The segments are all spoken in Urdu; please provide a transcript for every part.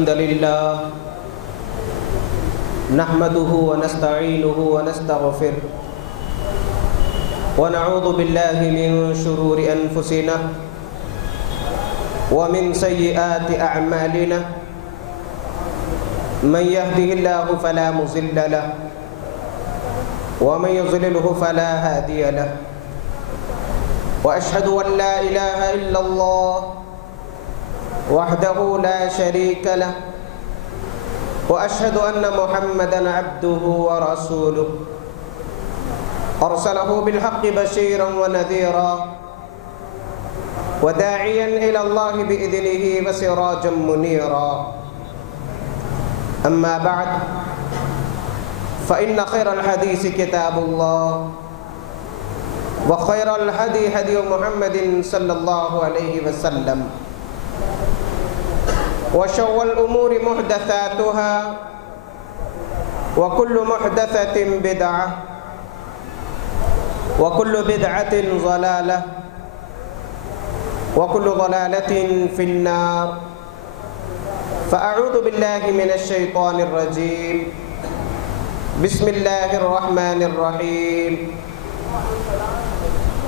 الحمد لله نحمده ونستعينه ونستغفره ونعوذ بالله من شرور أنفسنا ومن سيئات أعمالنا من يهده الله فلا مضل له ومن يضلله فلا هادي له وأشهد أن لا إله إلا الله وحده لا شريك له وأشهد أن محمدًا عبده ورسوله أرسله بالحق بشيرا ونذيرا وداعيا إلى الله بإذنه وسراجا منيرا أما بعد فإن خير الحديث كتاب الله وخير الهدي هدي محمد صلى الله عليه وسلم وشر الأمور محدثاتها وكل محدثة بدعة وكل بدعة ضلالة وكل ضلالة في النار فأعوذ بالله من الشيطان الرجيم بسم الله الرحمن الرحيم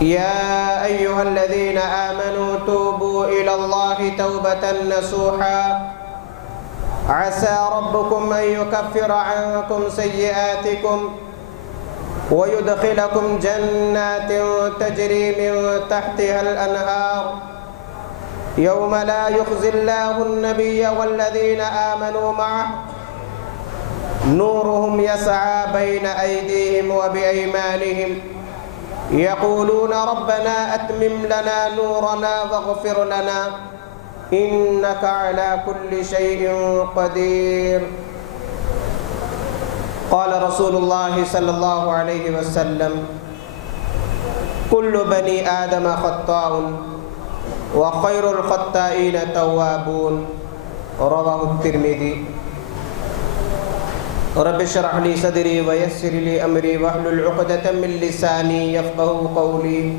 يا أيها الذين آمنوا توبوا إلى الله توبة نصوحا عسى ربكم أن يكفر عنكم سيئاتكم ويدخلكم جنات تجري من تحتها الأنهار يوم لا يخزي الله النبي والذين آمنوا معه نورهم يسعى بين أيديهم وبأيمانهم يقولون ربنا أتمم لنا نورنا واغفر لنا إنك على كل شيء قدير قال رسول الله صلى الله عليه وسلم كل بني آدم خطاء وخير الخطائين توابون رواه الترمذي رب اشرح لي صدري ويسر لي أمري واحلل عقدة من لساني يفقهوا قولي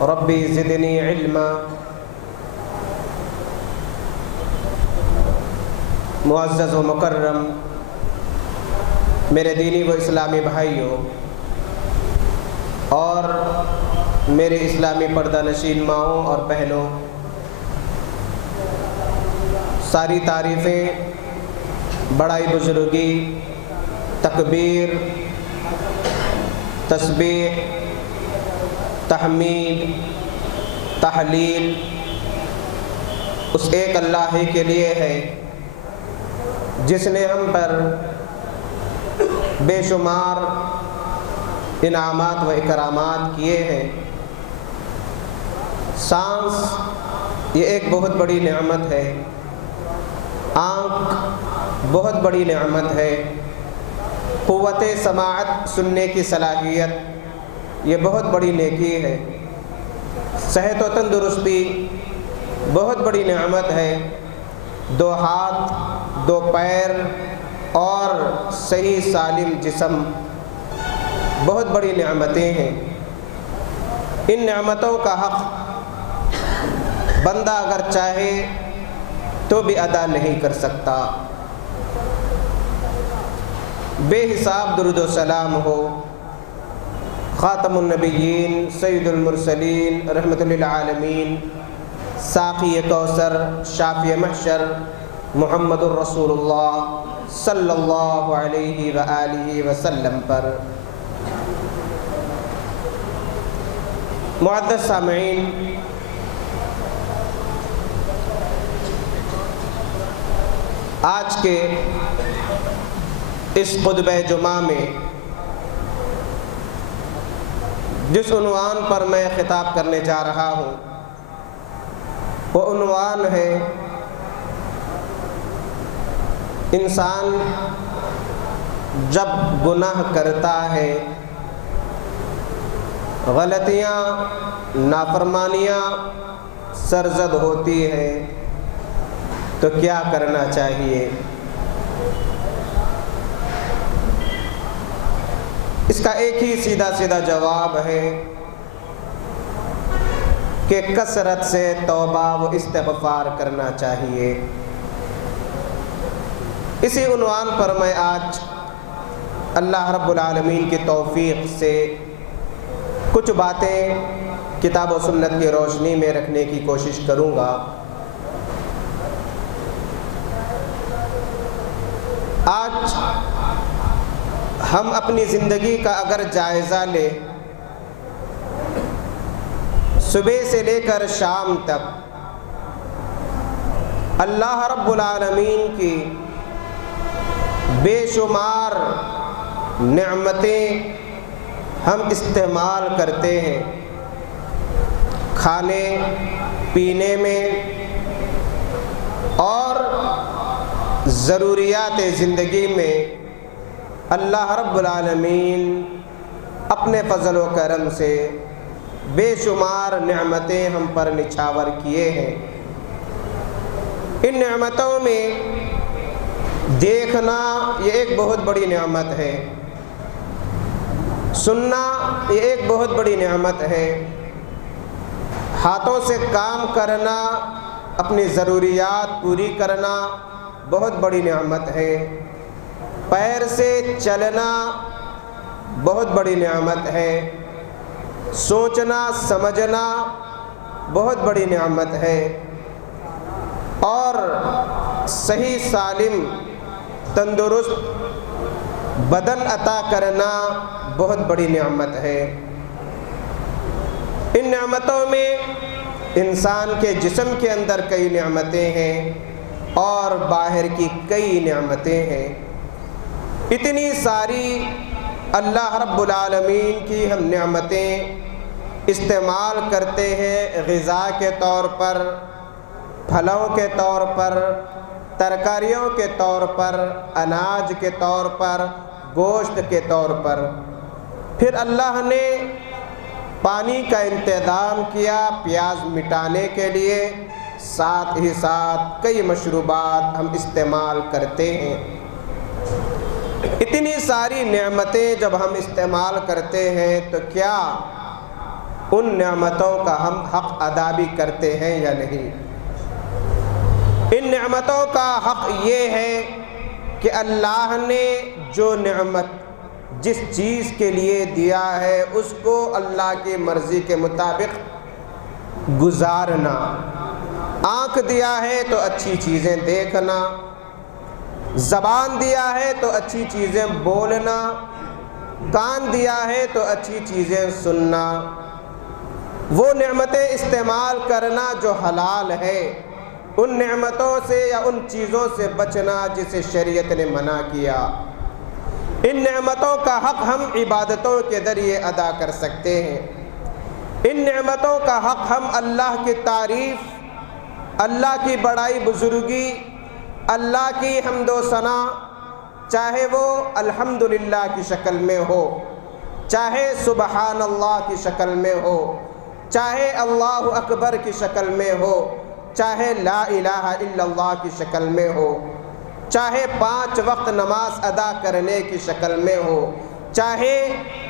ربي زدني علما معزز و مکرم میرے دینی و اسلامی بھائیوں اور میرے اسلامی پردہ نشین ماؤں اور بہنوں، ساری تعریفیں، بڑائی بزرگی، تکبیر، تسبیح، تحمید، تحلیل اس ایک اللہ ہی کے لیے ہے جس نے ہم پر بے شمار انعامات و اکرامات کیے ہیں۔ سانس یہ ایک بہت بڑی نعمت ہے، آنکھ بہت بڑی نعمت ہے، قوت سماعت سننے کی صلاحیت یہ بہت بڑی نیکی ہے، صحت و تندرستی بہت بڑی نعمت ہے، 2 ہاتھ 2 پیر اور صحیح سالم جسم بہت بڑی نعمتیں ہیں۔ ان نعمتوں کا حق بندہ اگر چاہے تو بھی ادا نہیں کر سکتا۔ بے حساب درود و سلام ہو خاتم النبیین سید المرسلین رحمت للعالمین ساقی کوثر شافی محشر محمد الرسول اللہ صلی اللہ علیہ وآلہ وسلم پر۔ معزز سامعین، آج کے اس خطبہ جمعہ میں جس عنوان پر میں خطاب کرنے جا رہا ہوں وہ عنوان ہے انسان جب گناہ کرتا ہے، غلطیاں نافرمانیاں سرزد ہوتی ہے تو کیا کرنا چاہیے؟ اس کا ایک ہی سیدھا جواب ہے کہ کثرت سے توبہ و استغفار کرنا چاہیے۔ اسی عنوان پر میں آج اللہ رب العالمین کی توفیق سے کچھ باتیں کتاب و سنت کی روشنی میں رکھنے کی کوشش کروں گا۔ آج ہم اپنی زندگی کا اگر جائزہ لیں، صبح سے لے کر شام تک اللہ رب العالمین کی بے شمار نعمتیں ہم استعمال کرتے ہیں، کھانے پینے میں اور ضروریات زندگی میں اللہ رب العالمین اپنے فضل و کرم سے بے شمار نعمتیں ہم پر نچھاور کیے ہیں۔ ان نعمتوں میں دیکھنا یہ ایک بہت بڑی نعمت ہے، سننا یہ ایک بہت بڑی نعمت ہے، ہاتھوں سے کام کرنا، اپنی ضروریات پوری کرنا بہت بڑی نعمت ہے، پیر سے چلنا بہت بڑی نعمت ہے، سوچنا سمجھنا بہت بڑی نعمت ہے، اور صحیح سالم تندرست بدن عطا کرنا بہت بڑی نعمت ہے۔ ان نعمتوں میں انسان کے جسم کے اندر کئی نعمتیں ہیں اور باہر کی کئی نعمتیں ہیں۔ اتنی ساری اللہ رب العالمین کی ہم نعمتیں استعمال کرتے ہیں غذا کے طور پر، پھلوں کے طور پر، ترکاریوں کے طور پر، اناج کے طور پر، گوشت کے طور پر۔ پھر اللہ نے پانی کا انتظام کیا پیاس مٹانے کے لیے، ساتھ ہی ساتھ کئی مشروبات ہم استعمال کرتے ہیں۔ اتنی ساری نعمتیں جب ہم استعمال کرتے ہیں تو کیا ان نعمتوں کا ہم حق ادا بھی کرتے ہیں یا نہیں؟ ان نعمتوں کا حق یہ ہے کہ اللہ نے جو نعمت جس چیز کے لیے دیا ہے اس کو اللہ کی مرضی کے مطابق گزارنا۔ آنکھ دیا ہے تو اچھی چیزیں دیکھنا، زبان دیا ہے تو اچھی چیزیں بولنا، کان دیا ہے تو اچھی چیزیں سننا، وہ نعمتیں استعمال کرنا جو حلال ہے، ان نعمتوں سے یا ان چیزوں سے بچنا جسے شریعت نے منع کیا۔ ان نعمتوں کا حق ہم عبادتوں کے ذریعے ادا کر سکتے ہیں۔ ان نعمتوں کا حق ہم اللہ کی تعریف، اللہ کی بڑائی بزرگی، اللہ کی حمد و ثنا، چاہے وہ الحمدللہ کی شکل میں ہو، چاہے سبحان اللہ کی شکل میں ہو، چاہے اللہ اکبر کی شکل میں ہو، چاہے لا الہ الا اللہ کی شکل میں ہو، چاہے 5 وقت نماز ادا کرنے کی شکل میں ہو، چاہے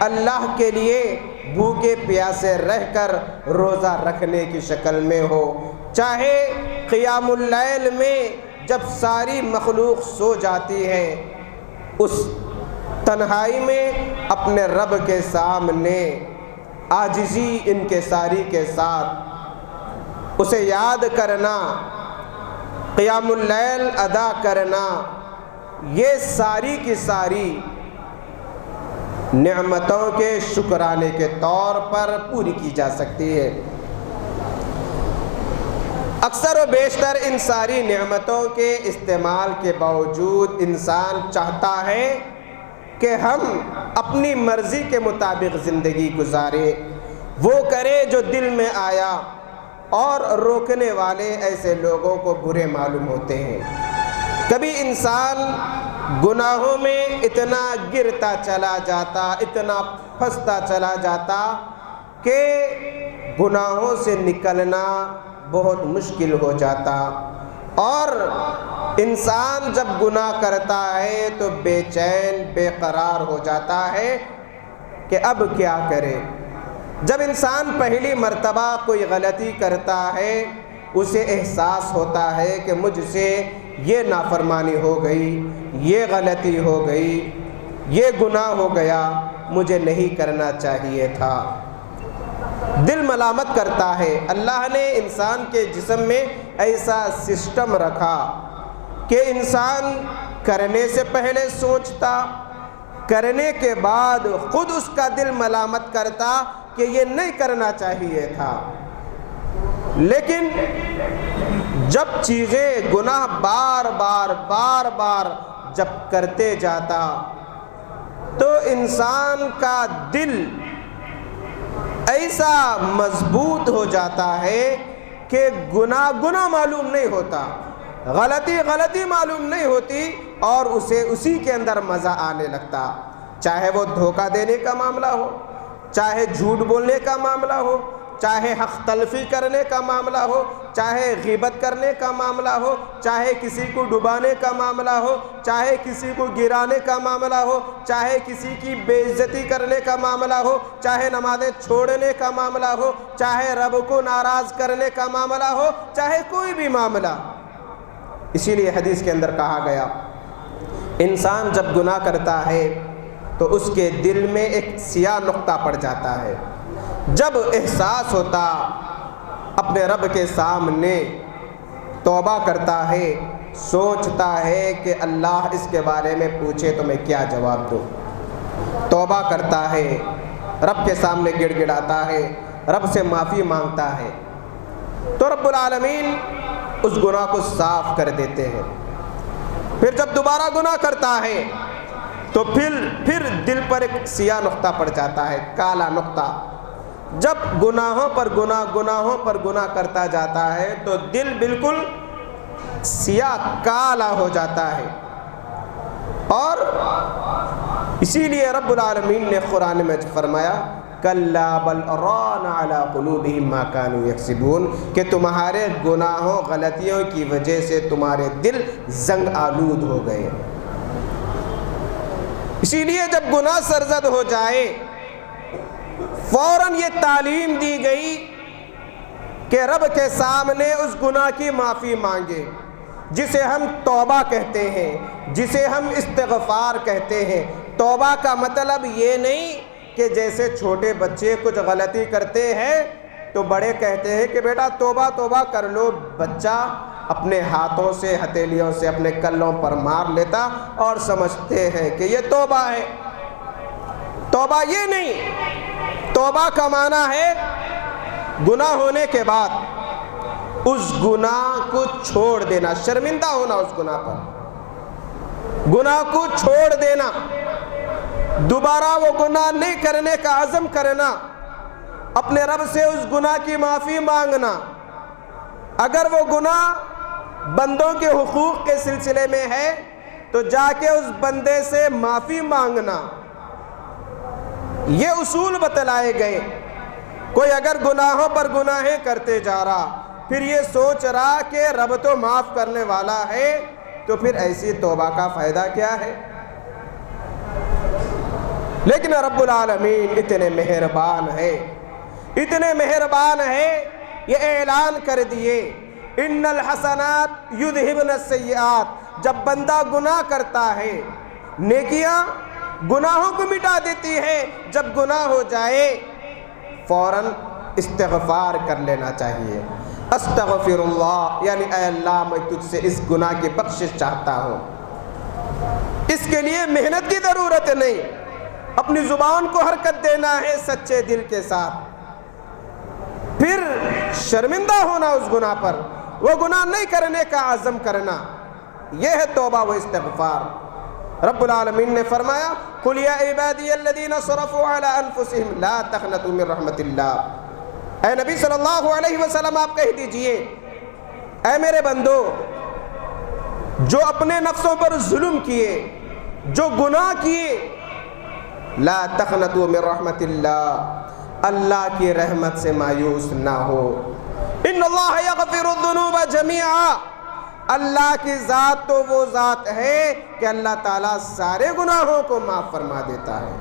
اللہ کے لیے بھوکے پیاسے رہ کر روزہ رکھنے کی شکل میں ہو، چاہے قیام اللیل میں جب ساری مخلوق سو جاتی ہے اس تنہائی میں اپنے رب کے سامنے عاجزی انکساری کے ساتھ اسے یاد کرنا، قیام اللیل ادا کرنا، یہ ساری کی ساری نعمتوں کے شکرانے کے طور پر پوری کی جا سکتی ہے۔ اکثر و بیشتر ان ساری نعمتوں کے استعمال کے باوجود انسان چاہتا ہے کہ ہم اپنی مرضی کے مطابق زندگی گزاریں، وہ کرے جو دل میں آیا، اور روکنے والے ایسے لوگوں کو برے معلوم ہوتے ہیں۔ کبھی انسان گناہوں میں اتنا گرتا چلا جاتا، اتنا پھنستا چلا جاتا کہ گناہوں سے نکلنا بہت مشکل ہو جاتا، اور انسان جب گناہ کرتا ہے تو بے چین بے قرار ہو جاتا ہے کہ اب کیا کرے۔ جب انسان پہلی مرتبہ کوئی غلطی کرتا ہے اسے احساس ہوتا ہے کہ مجھ سے یہ نافرمانی ہو گئی، یہ غلطی ہو گئی، یہ گناہ ہو گیا، مجھے نہیں کرنا چاہیے تھا۔ دل ملامت کرتا ہے۔ اللہ نے انسان کے جسم میں ایسا سسٹم رکھا کہ انسان کرنے سے پہلے سوچتا، کرنے کے بعد خود اس کا دل ملامت کرتا کہ یہ نہیں کرنا چاہیے تھا۔ لیکن جب چیزیں گناہ بار بار جب کرتے جاتا تو انسان کا دل ایسا مضبوط ہو جاتا ہے کہ گناہ معلوم نہیں ہوتا، غلطی معلوم نہیں ہوتی، اور اسے اسی کے اندر مزہ آنے لگتا، چاہے وہ دھوکہ دینے کا معاملہ ہو، چاہے جھوٹ بولنے کا معاملہ ہو، چاہے حق تلفی کرنے کا معاملہ ہو، چاہے غیبت کرنے کا معاملہ ہو، چاہے کسی کو ڈبانے کا معاملہ ہو، چاہے کسی کو گرانے کا معاملہ ہو، چاہے کسی کی بے عزتی کرنے کا معاملہ ہو، چاہے نمازیں چھوڑنے کا معاملہ ہو، چاہے رب کو ناراض کرنے کا معاملہ ہو، چاہے کوئی بھی معاملہ۔ اسی لیے حدیث کے اندر کہا گیا انسان جب گناہ کرتا ہے تو اس کے دل میں ایک سیاہ نقطہ پڑ جاتا ہے۔ جب احساس ہوتا اپنے رب کے سامنے توبہ کرتا ہے، سوچتا ہے کہ اللہ اس کے بارے میں پوچھے تو میں کیا جواب دوں، توبہ کرتا ہے، رب کے سامنے گڑ گڑاتا ہے، رب سے معافی مانگتا ہے، تو رب العالمین اس گناہ کو صاف کر دیتے ہیں۔ پھر جب دوبارہ گناہ کرتا ہے تو پھر دل پر ایک سیاہ نقطہ پڑ جاتا ہے، کالا نقطہ۔ جب گناہوں پر گناہ کرتا جاتا ہے تو دل بالکل سیاہ کالا ہو جاتا ہے، اور اسی لیے رب العالمین نے قرآن میں فرمایا کَلَّا بَلْ رَانَ عَلَىٰ قُلُوبِهِمْ مَا كَانُوا يَكْسِبُونَ کہ تمہارے گناہوں غلطیوں کی وجہ سے تمہارے دل زنگ آلود ہو گئے۔ اسی لیے جب گناہ سرزد ہو جائے فوراً یہ تعلیم دی گئی کہ رب کے سامنے اس گناہ کی معافی مانگے، جسے ہم توبہ کہتے ہیں، جسے ہم استغفار کہتے ہیں۔ توبہ کا مطلب یہ نہیں کہ جیسے چھوٹے بچے کچھ غلطی کرتے ہیں تو بڑے کہتے ہیں کہ بیٹا توبہ کر لو، بچہ اپنے ہاتھوں سے ہتھیلیوں سے اپنے کلوں پر مار لیتا اور سمجھتے ہیں کہ یہ توبہ ہے۔ توبہ یہ نہیں، توبہ کا معنی ہے گناہ ہونے کے بعد اس گناہ کو چھوڑ دینا، شرمندہ ہونا اس گناہ پر، گناہ کو چھوڑ دینا، دوبارہ وہ گناہ نہیں کرنے کا عزم کرنا، اپنے رب سے اس گناہ کی معافی مانگنا۔ اگر وہ گناہ بندوں کے حقوق کے سلسلے میں ہے تو جا کے اس بندے سے معافی مانگنا۔ یہ اصول بتلائے گئے۔ کوئی اگر گناہوں پر گناہیں کرتے جا رہا پھر یہ سوچ رہا کہ رب تو معاف کرنے والا ہے، تو پھر ایسی توبہ کا فائدہ کیا ہے؟ لیکن رب العالمین اتنے مہربان ہے، یہ اعلان کر دیے ان الحسنات یذہبن السیئات۔ جب بندہ گناہ کرتا ہے نیکیاں گناہوں کو مٹا دیتی ہے، جب گناہ ہو جائے فوراً استغفار کر لینا چاہیے۔ استغفر اللہ یعنی اے اللہ میں تجھ سے اس گناہ کی بخشش چاہتا ہوں۔ اس کے لیے محنت کی ضرورت نہیں، اپنی زبان کو حرکت دینا ہے سچے دل کے ساتھ، پھر شرمندہ ہونا اس گناہ پر، وہ گناہ نہیں کرنے کا عزم کرنا، یہ ہے توبہ و استغفار۔ رب العالمین نے فرمایا قُلْ يَا عِبَادِيَ الَّذِينَ صَرَفُوا عَلَىٰ أَنفُسِهِمْ لَا تَقْنَطُوا مِن رَحْمَةِ اللَّهِ۔ اے نبی صلی اللہ علیہ وسلم آپ کہہ دیجئے اے میرے بندو، جو اپنے نفسوں پر ظلم کیے، جو گناہ کیے، لا تقنطوا من رحمت اللہ، اللہ کی رحمت سے مایوس نہ ہو۔ ان اللہ یغفر الذنوب جميعا، اللہ کی ذات تو وہ ذات ہے کہ اللہ تعالیٰ سارے گناہوں کو معاف فرما دیتا ہے۔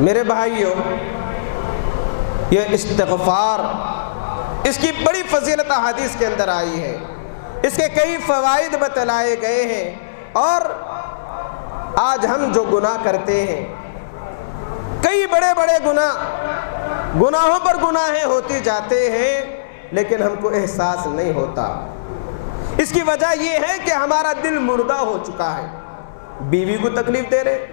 میرے بھائیوں، یہ استغفار اس کی بڑی فضیلت احادیث کے اندر آئی ہے، اس کے کئی فوائد بتلائے گئے ہیں۔ اور آج ہم جو گناہ کرتے ہیں، کئی بڑے بڑے گناہوں پر گناہیں ہوتی جاتے ہیں، لیکن ہم کو احساس نہیں ہوتا۔ اس کی وجہ یہ ہے کہ ہمارا دل مردہ ہو چکا ہے۔ بیوی کو تکلیف دے رہے،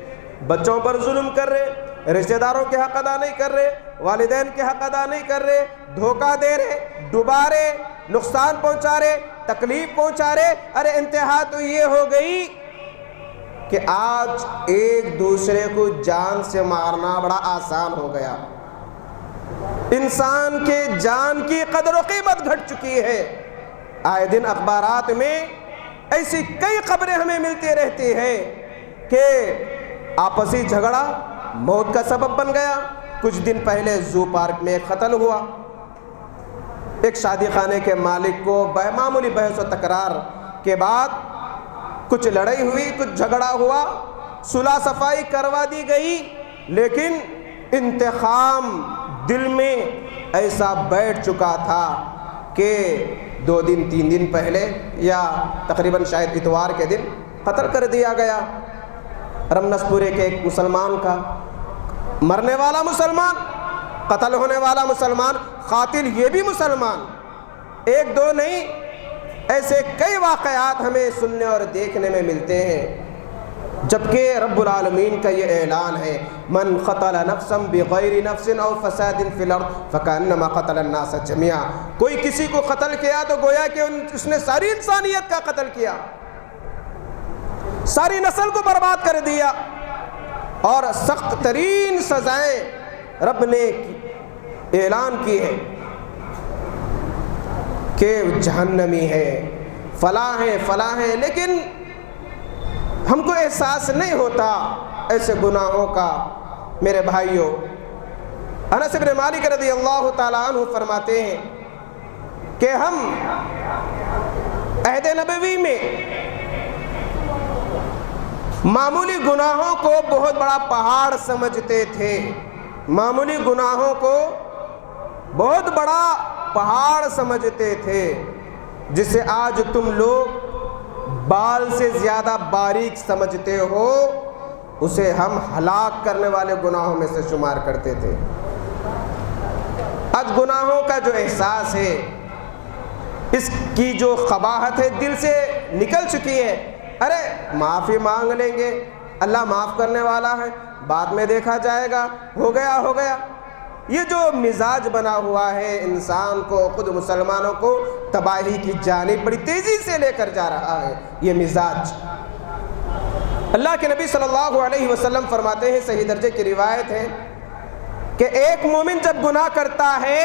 بچوں پر ظلم کر رہے، رشتہ داروں کے حق ادا نہیں کر رہے، والدین کے حق ادا نہیں کر رہے، دھوکہ دے رہے، ڈبا رہے، نقصان پہنچا رہے، تکلیف پہنچا رہے۔ ارے انتہا تو یہ ہو گئی کہ آج ایک دوسرے کو جان سے مارنا بڑا آسان ہو گیا۔ انسان کے جان کی قدر و قیمت گھٹ چکی ہے۔ آئے دن اخبارات میں ایسی کئی خبریں ہمیں ملتی رہتی ہیں کہ آپسی جھگڑا موت کا سبب بن گیا۔ کچھ دن پہلے زو پارک میں ایک قتل ہوا، ایک شادی خانے کے مالک کو معمولی بحث و تکرار کے بعد کچھ لڑائی ہوئی، کچھ جھگڑا ہوا، صلح صفائی کروا دی گئی، لیکن انتقام دل میں ایسا بیٹھ چکا تھا کہ 2 دن 3 دن پہلے یا تقریباً شاید اتوار کے دن قتل کر دیا گیا۔ رمنس پورے کے ایک مسلمان کا، مرنے والا مسلمان، قتل ہونے والا مسلمان، قاتل یہ بھی مسلمان۔ 1 2 نہیں، ایسے کئی واقعات ہمیں سننے اور دیکھنے میں ملتے ہیں، جبکہ رب العالمین کا یہ اعلان ہے، من قتل نفسا بغیر نفس او فساد فی الارض فکانما قتل الناس جميعا۔ کوئی کسی کو قتل کیا تو گویا کہ اس نے ساری انسانیت کا قتل کیا، ساری نسل کو برباد کر دیا۔ اور سخت ترین سزائیں رب نے اعلان کی ہے کہ جہنمی ہے، فلاں ہے فلاں ہے، لیکن ہم کو احساس نہیں ہوتا ایسے گناہوں کا۔ میرے بھائیوں، انس بن مالک رضی اللہ تعالیٰ عنہ فرماتے ہیں کہ ہم عہد نبوی میں معمولی گناہوں کو بہت بڑا پہاڑ سمجھتے تھے، معمولی گناہوں کو بہت بڑا پہاڑ سمجھتے تھے، جسے آج تم لوگ بال سے زیادہ باریک سمجھتے ہو، اسے ہم ہلاک کرنے والے گناہوں میں سے شمار کرتے تھے۔ آج گناہوں کا جو احساس ہے، اس کی جو قباحت ہے، دل سے نکل چکی ہے۔ ارے معافی مانگ لیں گے، اللہ معاف کرنے والا ہے، بعد میں دیکھا جائے گا، ہو گیا ہو گیا۔ یہ جو مزاج بنا ہوا ہے انسان کو، خود مسلمانوں کو تباہی کی جانب بڑی تیزی سے لے کر جا رہا ہے۔ یہ مزاج، اللہ کے نبی صلی اللہ علیہ وسلم فرماتے ہیں، صحیح درجے کی روایت ہے کہ ایک مومن جب گناہ کرتا ہے،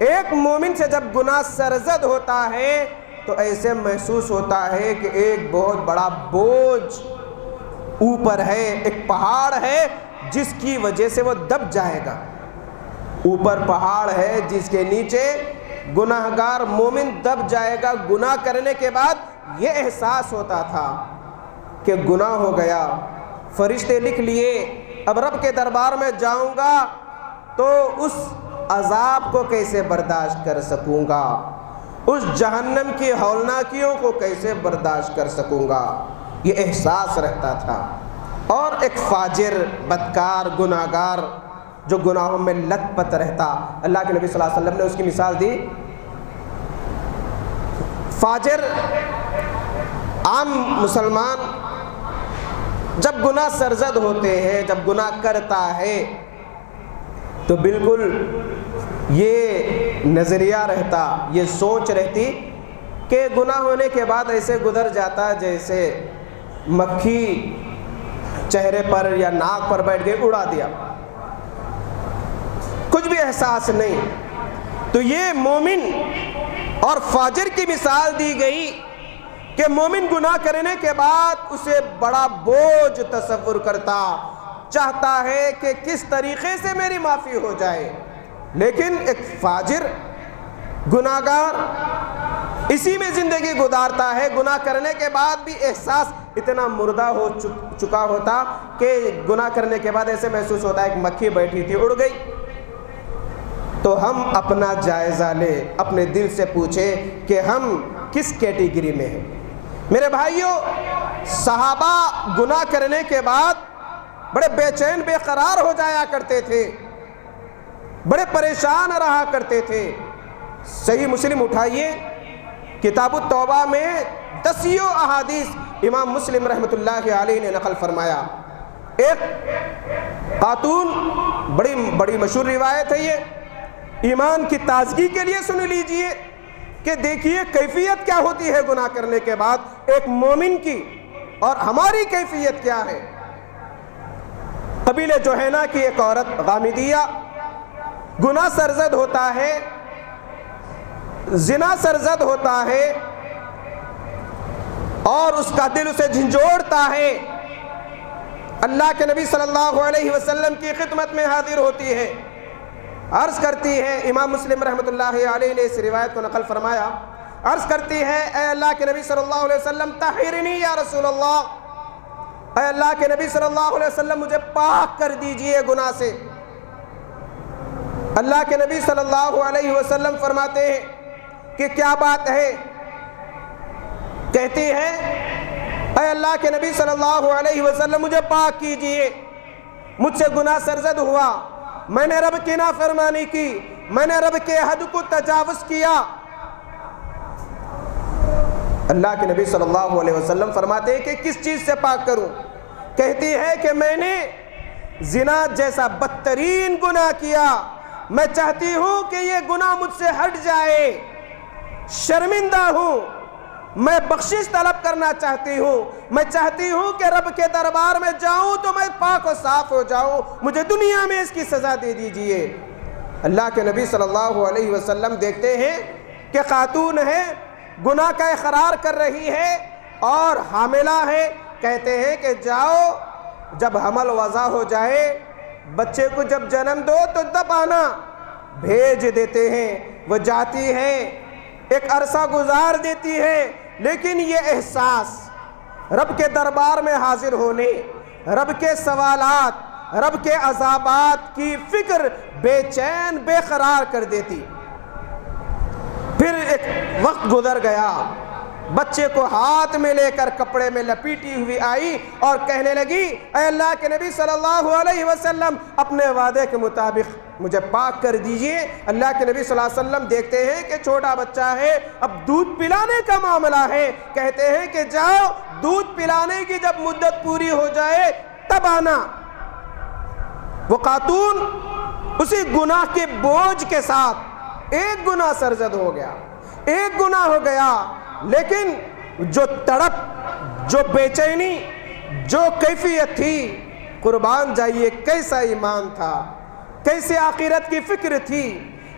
ایک مومن سے جب گناہ سرزد ہوتا ہے تو ایسے محسوس ہوتا ہے کہ ایک بہت بڑا بوجھ اوپر ہے، ایک پہاڑ ہے جس کی وجہ سے وہ دب جائے گا۔ اوپر پہاڑ ہے جس کے نیچے گناہگار مومن دب جائے گا۔ گناہ کرنے کے بعد یہ احساس ہوتا تھا کہ گناہ ہو گیا، فرشتے لکھ لیے، اب رب کے دربار میں جاؤں گا تو اس عذاب کو کیسے برداشت کر سکوں گا، اس جہنم کی ہولناکیوں کو کیسے برداشت کر سکوں گا، یہ احساس رہتا تھا۔ اور ایک فاجر، بدکار، گناہگار جو گناہوں میں لت پت رہتا، اللہ کے نبی صلی اللہ علیہ وسلم نے اس کی مثال دی۔ فاجر عام مسلمان جب گناہ سرزد ہوتے ہیں، جب گناہ کرتا ہے تو بالکل یہ نظریہ رہتا، یہ سوچ رہتی کہ گناہ ہونے کے بعد ایسے گزر جاتا جیسے مکھی چہرے پر یا ناک پر بیٹھ گئی، اڑا دیا، کچھ بھی احساس نہیں۔ تو یہ مومن اور فاجر کی مثال دی گئی کہ مومن گناہ کرنے کے بعد اسے بڑا بوجھ تصور کرتا، چاہتا ہے کہ کس طریقے سے میری معافی ہو جائے، لیکن ایک فاجر گناہگار اسی میں زندگی گزارتا ہے۔ گناہ کرنے کے بعد بھی احساس اتنا مردہ ہو چکا ہوتا کہ گناہ کرنے کے بعد ایسے محسوس ہوتا ہے کہ مکھی بیٹھی تھی اڑ گئی۔ تو ہم اپنا جائزہ لیں، اپنے دل سے پوچھیں کہ ہم کس کیٹیگری میں ہیں۔ میرے بھائیوں، صحابہ گناہ کرنے کے بعد بڑے بے چین بے قرار ہو جایا کرتے تھے، بڑے پریشان رہا کرتے تھے۔ صحیح مسلم اٹھائیے، کتاب التوبہ میں 10 احادیث امام مسلم رحمۃ اللہ علیہ نے نقل فرمایا۔ ایک خاتون، بڑی مشہور روایت ہے یہ، ایمان کی تازگی کے لیے سن لیجئے کہ دیکھیے کیفیت کیا ہوتی ہے گناہ کرنے کے بعد ایک مومن کی، اور ہماری کیفیت کیا ہے۔ قبیلہ جوہینہ کی ایک عورت غامدیہ، گناہ سرزد ہوتا ہے، زنا سرزد ہوتا ہے، اور اس کا دل اسے جھنجھوڑتا ہے، اللہ کے نبی صلی اللہ علیہ وسلم کی خدمت میں حاضر ہوتی ہے، عرض کرتی ہے، امام مسلم رحمۃ اللہ علیہ نے اس روایت کو نقل فرمایا، عرض کرتی ہے، اے اللہ کے نبی صلی اللہ علیہ وسلم طہرنی یا رسول اللہ، اے اللہ کے نبی صلی اللہ علیہ وسلم مجھے پاک کر دیجئے گناہ سے۔ اللہ کے نبی صلی اللہ علیہ وسلم فرماتے ہیں کہ کیا بات ہے؟ کہتی ہے، اے اللہ کے نبی صلی اللہ علیہ وسلم مجھے پاک کیجئے، مجھ سے گناہ سرزد ہوا، میں نے رب کی نافرمانی کی، میں نے رب کے حد کو تجاوز کیا۔ اللہ کے نبی صلی اللہ علیہ وسلم فرماتے ہیں کہ کس چیز سے پاک کروں؟ کہتی ہے کہ میں نے زنا جیسا بدترین گناہ کیا، میں چاہتی ہوں کہ یہ گناہ مجھ سے ہٹ جائے، شرمندہ ہوں، میں بخشش طلب کرنا چاہتی ہوں، میں چاہتی ہوں کہ رب کے دربار میں جاؤں تو میں پاک و صاف ہو جاؤں، مجھے دنیا میں اس کی سزا دے دیجئے۔ اللہ کے نبی صلی اللہ علیہ وسلم دیکھتے ہیں کہ خاتون ہے، گناہ کا اقرار کر رہی ہے اور حاملہ ہے، کہتے ہیں کہ جاؤ، جب حمل وضع ہو جائے، بچے کو جب جنم دو تو تب آنا، بھیج دیتے ہیں۔ وہ جاتی ہے، ایک عرصہ گزار دیتی ہے، لیکن یہ احساس رب کے دربار میں حاضر ہونے، رب کے سوالات، رب کے عذابات کی فکر بے چین بے قرار کر دیتی۔ پھر ایک وقت گزر گیا، بچے کو ہاتھ میں لے کر کپڑے میں لپیٹی ہوئی آئی اور کہنے لگی، اے اللہ کے نبی صلی اللہ علیہ وسلم اپنے وعدے کے مطابق مجھے پاک کر دیجئے۔ اللہ کے نبی صلی اللہ علیہ وسلم دیکھتے ہیں کہ چھوٹا بچہ ہے، اب دودھ پلانے کا معاملہ ہے، کہتے ہیں کہ جاؤ، دودھ پلانے کی جب مدت پوری ہو جائے تب آنا۔ وہ خاتون اسی گناہ کے بوجھ کے ساتھ، ایک گناہ سرزد ہو گیا، ایک گناہ ہو گیا، لیکن جو تڑپ، جو بے چینی، جو کیفیت تھی، قربان جائیے کیسا ایمان تھا، کیسے آخرت کی فکر تھی،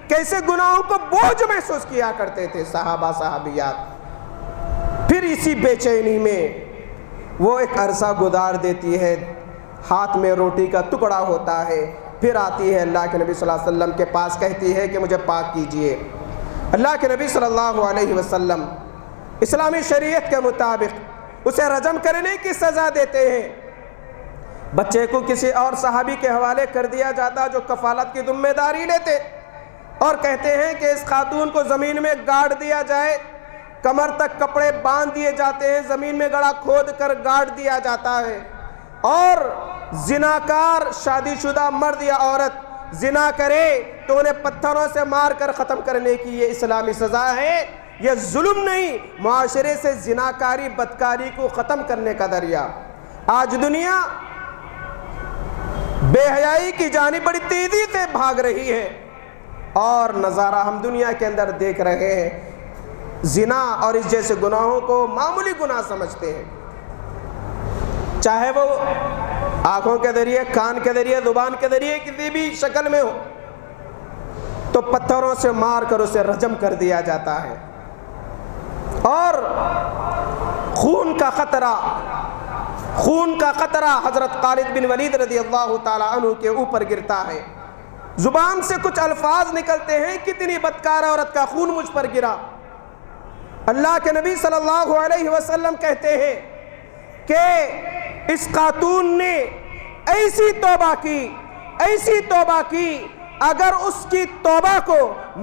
کیسے گناہوں کو بوجھ محسوس کیا کرتے تھے صحابہ صحابیات۔ پھر اسی بے چینی میں وہ ایک عرصہ گزار دیتی ہے، ہاتھ میں روٹی کا ٹکڑا ہوتا ہے، پھر آتی ہے اللہ کے نبی صلی اللہ علیہ وسلم کے پاس، کہتی ہے کہ مجھے پاک کیجئے۔ اللہ کے نبی صلی اللہ علیہ وسلم اسلامی شریعت کے مطابق اسے رجم کرنے کی سزا دیتے ہیں۔ بچے کو کسی اور صحابی کے حوالے کر دیا جاتا جو کفالت کی ذمہ داری لیتے، اور کہتے ہیں کہ اس خاتون کو زمین میں گاڑ دیا جائے، کمر تک کپڑے باندھ دیے جاتے ہیں، زمین میں گڑھا کھود کر گاڑ دیا جاتا ہے، اور زناکار شادی شدہ مرد یا عورت زنا کرے تو انہیں پتھروں سے مار کر ختم کرنے کی یہ اسلامی سزا ہے۔ یہ ظلم نہیں، معاشرے سے زناکاری بدکاری کو ختم کرنے کا ذریعہ۔ آج دنیا بے حیائی کی جانب بڑی تیزی سے بھاگ رہی ہے، اور نظارہ ہم دنیا کے اندر دیکھ رہے ہیں، زنا اور اس جیسے گناہوں کو معمولی گناہ سمجھتے ہیں، چاہے وہ آنکھوں کے ذریعے، کان کے ذریعے، زبان کے ذریعے کسی بھی شکل میں ہو، تو پتھروں سے مار کر اسے رجم کر دیا جاتا ہے، اور خون کا قطرہ حضرت خالد بن ولید رضی اللہ تعالی عنہ کے اوپر گرتا ہے۔ زبان سے کچھ الفاظ نکلتے ہیں، کتنی بدکار عورت کا خون مجھ پر گرا۔ اللہ کے نبی صلی اللہ علیہ وسلم کہتے ہیں کہ اس خاتون نے ایسی توبہ کی اگر اس کی توبہ کو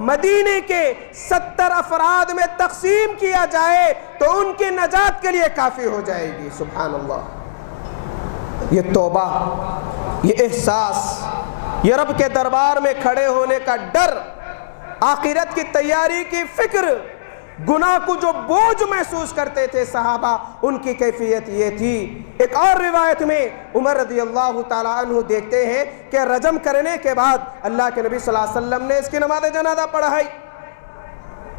مدینے کے 70 افراد میں تقسیم کیا جائے تو ان کی نجات کے لیے کافی ہو جائے گی۔ سبحان اللہ۔ یہ توبہ، یہ احساس، یہ رب کے دربار میں کھڑے ہونے کا ڈر، آخرت کی تیاری کی فکر، گناہ کو جو بوجھ محسوس کرتے تھے صحابہ، ان کی کیفیت یہ تھی۔ ایک اور روایت میں عمر رضی اللہ تعالیٰ عنہ دیکھتے ہیں کہ رجم کرنے کے بعد اللہ کے نبی صلی اللہ علیہ وسلم نے اس کی نماز جنازہ پڑھائی۔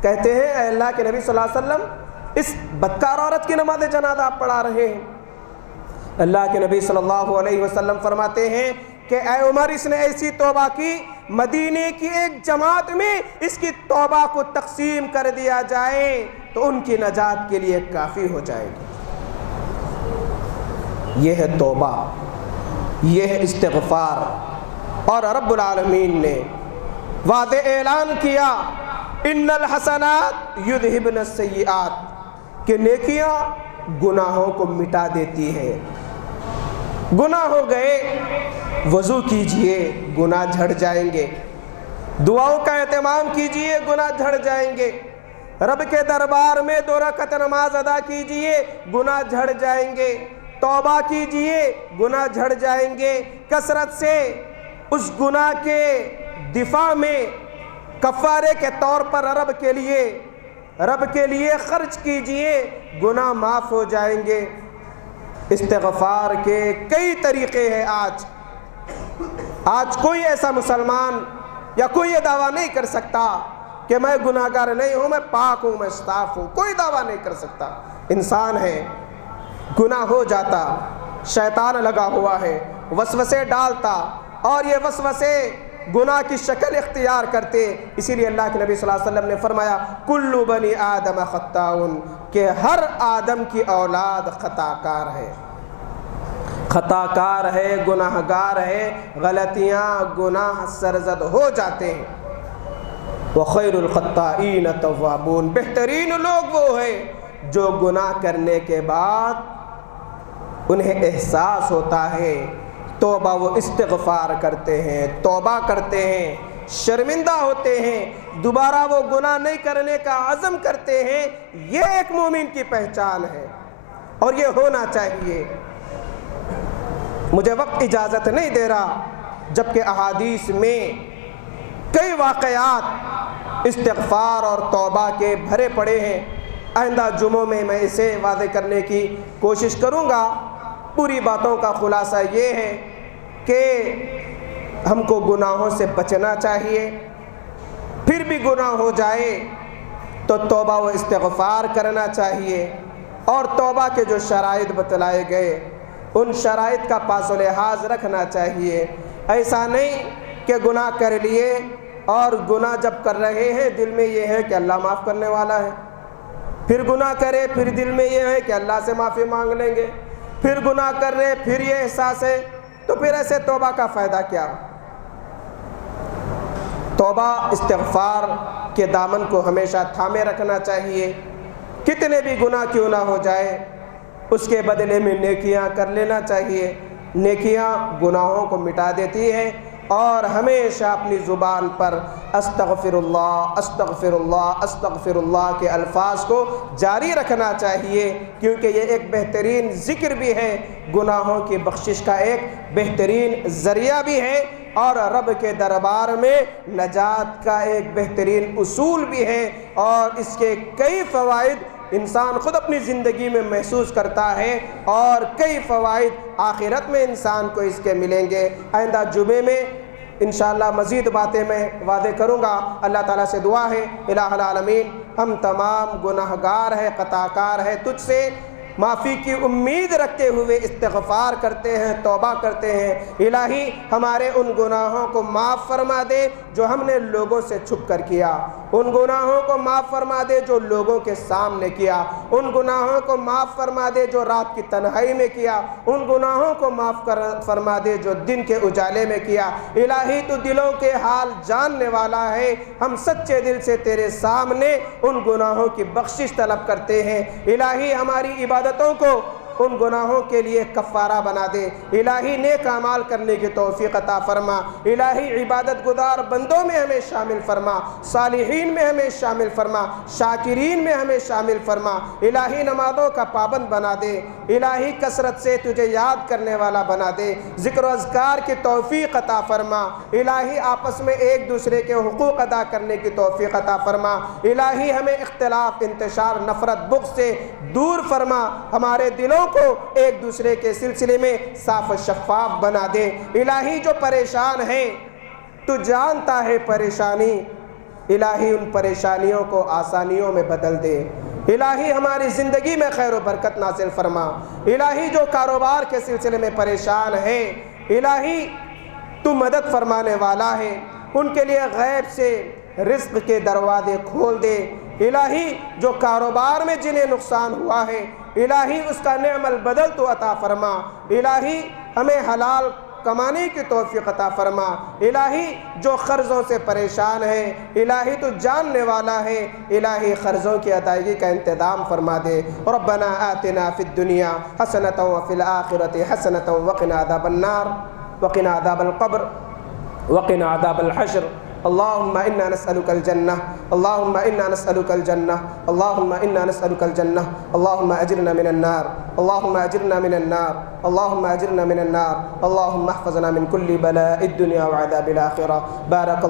کہتے ہیں اے اللہ کے نبی صلی اللہ علیہ وسلم، اس بدکار عورت کی نماز جنازہ آپ پڑھا رہے ہیں۔ اللہ کے نبی صلی اللہ علیہ وسلم فرماتے ہیں کہ اے عمر، اس نے ایسی توبہ کی، مدینے کی ایک جماعت میں اس کی توبہ کو تقسیم کر دیا جائے تو ان کی نجات کے لیے کافی ہو جائے گی۔ یہ ہے توبہ، یہ ہے استغفار۔ اور رب العالمین نے واضح اعلان کیا، ان الحسنات یذہبن السیئات، کہ نیکیاں گناہوں کو مٹا دیتی ہے۔ گناہ ہو گئے، وضو کیجئے، گناہ جھڑ جائیں گے۔ دعاؤں کا اہتمام کیجئے، گناہ جھڑ جائیں گے۔ رب کے دربار میں 2 رکعت نماز ادا کیجئے، گناہ جھڑ جائیں گے۔ توبہ کیجئے، گناہ جھڑ جائیں گے۔ کثرت سے اس گناہ کے دفاع میں کفارے کے طور پر رب کے لیے خرچ کیجئے، گناہ معاف ہو جائیں گے۔ استغفار کے کئی طریقے ہیں۔ آج کوئی ایسا مسلمان یا کوئی یہ دعویٰ نہیں کر سکتا کہ میں گناہگار نہیں ہوں، میں پاک ہوں، میں صاف ہوں۔ کوئی دعویٰ نہیں کر سکتا۔ انسان ہے، گناہ ہو جاتا، شیطان لگا ہوا ہے، وسوسے ڈالتا، اور یہ وسوسے گناہ کی شکل اختیار کرتے۔ اسی لیے اللہ کے نبی صلی اللہ علیہ وسلم نے فرمایا، کل بنی آدم خطاؤن، کہ ہر آدم کی اولاد خطا کار ہے، خطا کار ہے، گناہ گار ہے، غلطیاں، گناہ سرزد ہو جاتے ہیں۔ وخیر الخطائین توابون، بہترین لوگ وہ ہیں جو گناہ کرنے کے بعد انہیں احساس ہوتا ہے، توبہ وہ استغفار کرتے ہیں، توبہ کرتے ہیں، شرمندہ ہوتے ہیں، دوبارہ وہ گناہ نہیں کرنے کا عزم کرتے ہیں۔ یہ ایک مومن کی پہچان ہے اور یہ ہونا چاہیے۔ مجھے وقت اجازت نہیں دے رہا، جبکہ احادیث میں کئی واقعات استغفار اور توبہ کے بھرے پڑے ہیں۔ آئندہ جمعوں میں اسے واضح کرنے کی کوشش کروں گا۔ پوری باتوں کا خلاصہ یہ ہے کہ ہم کو گناہوں سے بچنا چاہیے، پھر بھی گناہ ہو جائے تو توبہ و استغفار کرنا چاہیے، اور توبہ کے جو شرائط بتلائے گئے ان شرائط کا پاس و لحاظ رکھنا چاہیے۔ ایسا نہیں کہ گناہ کر لیے اور گناہ جب کر رہے ہیں دل میں یہ ہے کہ اللہ معاف کرنے والا ہے، پھر گناہ کرے، پھر دل میں یہ ہے کہ اللہ سے معافی مانگ لیں گے، پھر گناہ کر رہے، پھر یہ احساس ہے، تو پھر ایسے توبہ کا فائدہ کیا؟ توبہ استغفار کے دامن کو ہمیشہ تھامے رکھنا چاہیے، کتنے بھی گناہ کیوں نہ ہو جائے، اس کے بدلے میں نیکیاں کر لینا چاہیے۔ نیکیاں گناہوں کو مٹا دیتی ہیں، اور ہمیشہ اپنی زبان پر استغفر اللہ استغفر اللہ استغفر اللہ کے الفاظ کو جاری رکھنا چاہیے، کیونکہ یہ ایک بہترین ذکر بھی ہے، گناہوں کی بخشش کا ایک بہترین ذریعہ بھی ہے، اور رب کے دربار میں نجات کا ایک بہترین اصول بھی ہے، اور اس کے کئی فوائد انسان خود اپنی زندگی میں محسوس کرتا ہے، اور کئی فوائد آخرت میں انسان کو اس کے ملیں گے۔ آئندہ جمعے میں انشاءاللہ مزید باتیں میں واضح کروں گا۔ اللہ تعالیٰ سے دعا ہے، الہ العالمین ہم تمام گناہ گار ہیں، خطا کار ہیں، تجھ سے معافی کی امید رکھتے ہوئے استغفار کرتے ہیں، توبہ کرتے ہیں۔ الہی ہمارے ان گناہوں کو معاف فرما دے جو ہم نے لوگوں سے چھپ کر کیا، ان گناہوں کو معاف فرما دے جو لوگوں کے سامنے کیا، ان گناہوں کو معاف فرما دے جو رات کی تنہائی میں کیا، ان گناہوں کو معاف فرما دے جو دن کے اجالے میں کیا۔ الہی تو دلوں کے حال جاننے والا ہے، ہم سچے دل سے تیرے سامنے ان گناہوں کی بخشش طلب کرتے ہیں۔ الہی ہماری عبادتوں کو ان گناہوں کے لیے کفارہ بنا دے۔ الہی نیک اعمال کرنے کی توفیق عطا فرما۔ الہی عبادت گزار بندوں میں ہمیں شامل فرما، صالحین میں ہمیں شامل فرما، شاکرین میں ہمیں شامل فرما۔ الہی نمازوں کا پابند بنا دے۔ الہی کثرت سے تجھے یاد کرنے والا بنا دے۔ ذکر و اذکار کی توفیق عطا فرما۔ الہی آپس میں ایک دوسرے کے حقوق ادا کرنے کی توفیق عطا فرما۔ الہی ہمیں اختلاف، انتشار، نفرت، بغض سے دور فرما۔ ہمارے دلوں کو ایک دوسرے کے سلسلے میں صاف و شفاف بنا دے۔ الہی جو پریشان ہیں تو جانتا ہے پریشانی، الہی ان پریشانیوں کو آسانیوں میں بدل دے۔ الہی ہماری زندگی میں خیر و برکت نازل فرما۔ الہی جو کاروبار کے سلسلے میں پریشان ہیں، الہی تو مدد فرمانے والا ہے، ان کے لیے غیب سے رزق کے دروازے کھول دے۔ الہی جو کاروبار میں جنہیں نقصان ہوا ہے، الہی اس کا نعم البدل تو عطا فرما۔ الہی ہمیں حلال کمانے کی توفیق عطا فرما۔ الہی جو قرضوں سے پریشان ہے، الہی تو جاننے والا ہے، الہی قرضوں کی ادائیگی کا انتظام فرما دے۔ ربنا آتنا فی الدنیا حسنۃ وفی الآخرۃ حسنۃ وقنا عذاب النار وقنا عذاب القبر وقنا عذاب الحشر۔ اللهم إنا نسألك الجنة، اللهم إنا نسألك الجنة، اللهم إنا نسألك الجنة، اللهم أجرنا من النار، اللهم أجرنا من النار، اللهم أجرنا من النار، اللهم احفظنا من كل بلاء الدنيا وعذاب الآخرة۔ بارك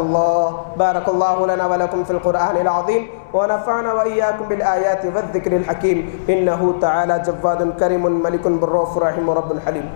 الله لنا ولكم في القرآن العظيم، ونفعنا وإياكم بالآيات والذكر الحكيم، إنه تعالى جواد كريم ملك بالرؤوف رحيم رب حليم۔